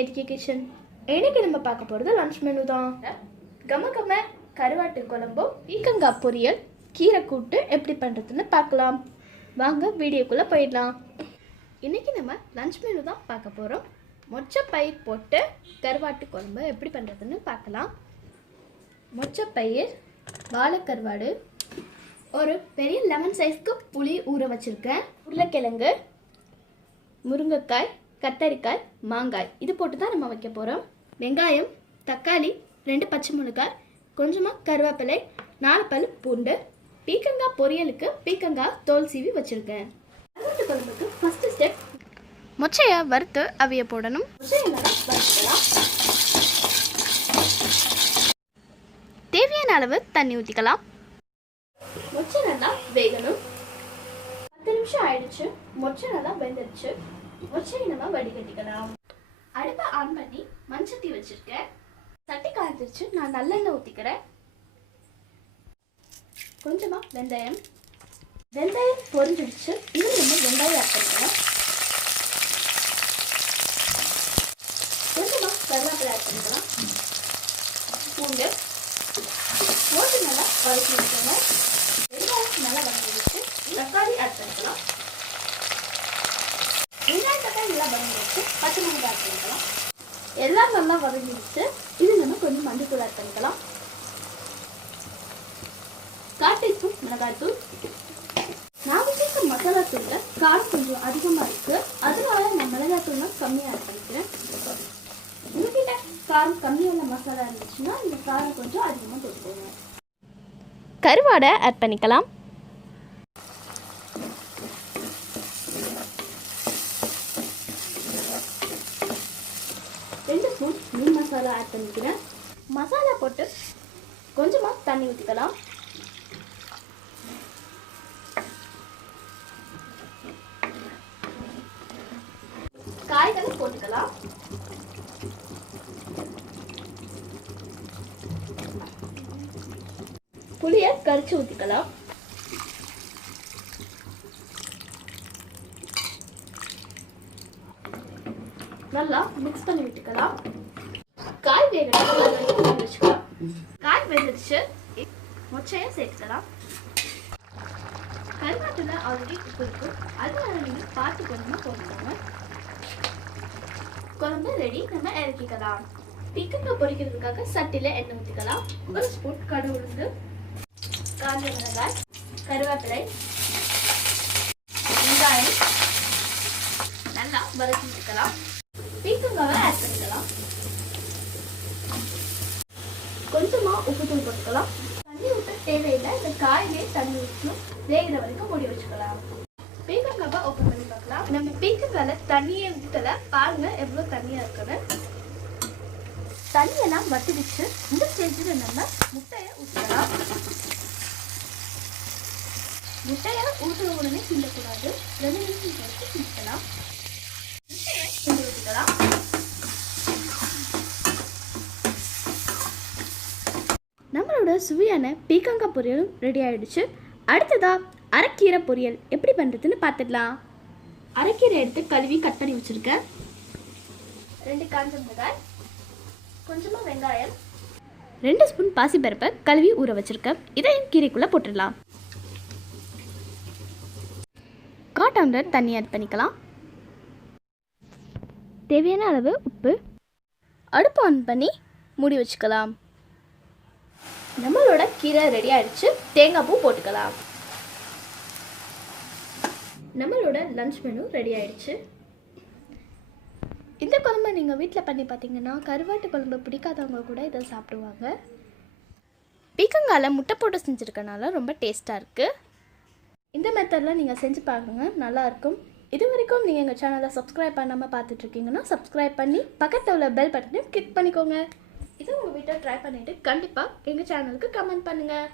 KDK kitchen. இன்னைக்கு நம்ம பார்க்க போகிறது லஞ்ச் மெனு தான். கம கம கருவாட்டு குழம்பு, பீர்க்கங்காய் பொரியல், கீரை கூட்டு எப்படி பண்ணுறதுன்னு பார்க்கலாம். வாங்க வீடியோக்குள்ளே போயிடலாம். இன்றைக்கி நம்ம லஞ்ச் மெனு தான் பார்க்க போகிறோம். மொச்சப்பயிர் போட்டு கருவாட்டு குழம்பு எப்படி பண்ணுறதுன்னு பார்க்கலாம். மொச்சப்பயிர், வாழைக்கருவாடு, ஒரு பெரிய லெமன் சைஸ்க்கு புளி ஊற வச்சுருக்கேன், உருளைக்கிழங்கு, முருங்கைக்காய், கத்தரிக்காய், மாங்காய் இது போட்டு தான் நம்ம வைக்க போகிறோம். வெங்காயம், தக்காளி, 2 பச்சை மிளகாய், கொஞ்சமாக கருவேப்பிலை, 4 பல் பூண்டு. பீர்க்கங்காய் பொரியலுக்கு பீர்க்கங்காய் தோல் சீவி வச்சுருக்கேன். கருவாட்டு குழம்புக்கு ஃபஸ்ட்டு ஸ்டெப், மொச்சையை வறுத்து அவிய போடணும். மொச்சையை நல்லா வறுத்துக்கலாம். தேவையான அளவு தண்ணி ஊற்றிக்கலாம். மொச்சை நல்லா வேகணும். 10 நிமிஷம் ஆயிடுச்சு. மொச்சை நல்லா வெந்துடுச்சு. மொச்சையை நம்ம வடிகட்டிக்கலாம். அடுப்பை ஆன் பண்ணி மண்சட்டி வச்சிருக்கேன். சட்டி காய்ச்சிருச்சு. நான் நல்லெண்ணெய் ஊற்றிக்கிறேன். கொஞ்சமாக வெந்தயம். வெந்தயம் பொரிஞ்சிடுச்சு. இது நம்ம வெங்காயம் ஆட் பண்ணிக்கலாம். கொஞ்சமாக கருவேப்பிலை ஆட் பண்ணிக்கலாம். பூண்டு போட்டு நல்லா வதக்கி வச்சுக்கோங்க. வெங்காயம் நல்லா வதங்கிடுச்சு. தக்காளி ஆட் பண்ணிக்கலாம். வெங்காயம் தக்காளி நல்லா வதங்கிடுச்சு. பச்சை மிளகாய் ஆட் பண்ணிக்கலாம். எல்லாம் நல்லா வதங்கிடுச்சு. இது நம்ம கொஞ்சம் மஞ்சள் ஆட் பண்ணிக்கலாம். 1/4 டீஸ்பூன் மிளகாய்த்தூள். நான் வச்சிருக்க மசாலா தூளில் காரம் கொஞ்சம் அதிகமாக இருக்குது, அதனால நான் மிளகாய் தூள்லாம் கம்மியாக ஆட் பண்ணிக்கிறேன். உங்ககிட்ட காரம் கம்மியான மசாலா இருந்துச்சுன்னா இந்த காரம் கொஞ்சம் அதிகமாக போட்டுக்கோங்க. கருவாடை ஆட் பண்ணிக்கலாம். ஸ்பூன் மீன் மசாலா ஆட் பண்ணிக்கிறேன். மசாலா போட்டு கொஞ்சமாக தண்ணி ஊற்றிக்கலாம். காய்களை போட்டுக்கலாம். புளியை கரைச்சி ஊற்றிக்கலாம். நல்லா மிக்ஸ் பண்ணி விட்டுக்கலாம். காய் வச்சுக்கலாம். காய் வெந்துடுச்சு. மொச்சையை சேர்த்துக்கலாம். கருவாட்டுல ஆல்ரெடி உப்பு இருக்கும், அதனால நீங்கள் பார்த்து கொஞ்சமாக போட்டுக்கோங்க. குழம்பு ரெடி. நம்ம இறக்கிக்கலாம். பீர்க்கங்காய் பொரிக்கிறதுக்காக சட்டியில் எண்ணெய் ஊற்றிக்கலாம். 1 ஸ்பூன் கடு உளுந்து, காஞ்ச மிளகாய், கருவேப்பிலை, வெங்காயம் நல்லா வதக்கி விட்டுக்கலாம். பீர்க்கங்காவை ஆட் பண்ணிக்கலாம். கொஞ்சமா உப்பு தூள் போட்டுக்கலாம். தண்ணி ஊற்ற தேவையில்லை. இந்த காயிலே தண்ணி ஊற்றணும். வேகிற வரைக்கும் மூடி வச்சுக்கலாம். பீர்க்கங்காவை ஓப்பன் பண்ணி பார்க்கலாம். நம்ம பீர்க்கங்காயில தண்ணியை ஊற்றல. பாருங்க எவ்வளோ தண்ணியா இருக்குன்னு. தண்ணியெல்லாம் வத்திடுச்சு. இந்த ஸ்டேஜில் நம்ம முட்டையை ஊற்றலாம். முட்டையை ஊற்றுற உடனே கிண்டக்கூடாது. 2 நிமிஷம் கழிச்சு கிண்டலாம். முட்டையை கிண்டி ஊற்றிக்கலாம். நம்மளோட சுவையான பீர்க்கங்காய் பொரியலும் ரெடி ஆகிடுச்சு. அடுத்ததா அரைக்கீரை பொரியல் எப்படி பண்ணுறதுன்னு பார்த்துடலாம். அரைக்கீரை எடுத்து கழுவி கட் பண்ணி வச்சுருக்கேன். 2 காஞ்ச மிளகாய், கொஞ்சமாக வெங்காயம், 2 ஸ்பூன் பாசிப்பருப்பை கழுவி ஊற வச்சுருக்கேன். இதையும் கீரைக்குள்ளே போட்டுடலாம். 1/4 டம்ளர் தண்ணி ஆட் பண்ணிக்கலாம். தேவையான அளவு உப்பு. அடுப்பு ஆன் பண்ணி மூடி வச்சுக்கலாம். நம்மளோட கீரை ரெடி ஆயிடுச்சு. தேங்காய் பூ போட்டுக்கலாம். நம்மளோட லஞ்ச் மெனு ரெடி ஆயிடுச்சு. இந்த குழம்பு நீங்கள் வீட்டில் பண்ணி பார்த்தீங்கன்னா கருவாட்டு குழம்பு பிடிக்காதவங்க கூட இதை சாப்பிடுவாங்க. பீர்க்கங்காயில் முட்டை போட்டு செஞ்சுருக்கனால ரொம்ப டேஸ்ட்டாக இருக்குது. இந்த மெத்தடில் நீங்கள் செஞ்சு பாருங்க, நல்லாயிருக்கும். இது வரைக்கும் நீங்கள் எங்கள் சேனலை சப்ஸ்கிரைப் பண்ணாமல் பார்த்துட்ருக்கீங்கன்னா சப்ஸ்கிரைப் பண்ணி பக்கத்தில் உள்ள பெல் பட்டனையும் கிளிக் பண்ணிக்கோங்க. இதை உங்கள் வீட்டில் ட்ரை பண்ணிவிட்டு கண்டிப்பாக எங்கள் சேனலுக்கு கமெண்ட் பண்ணுங்கள்.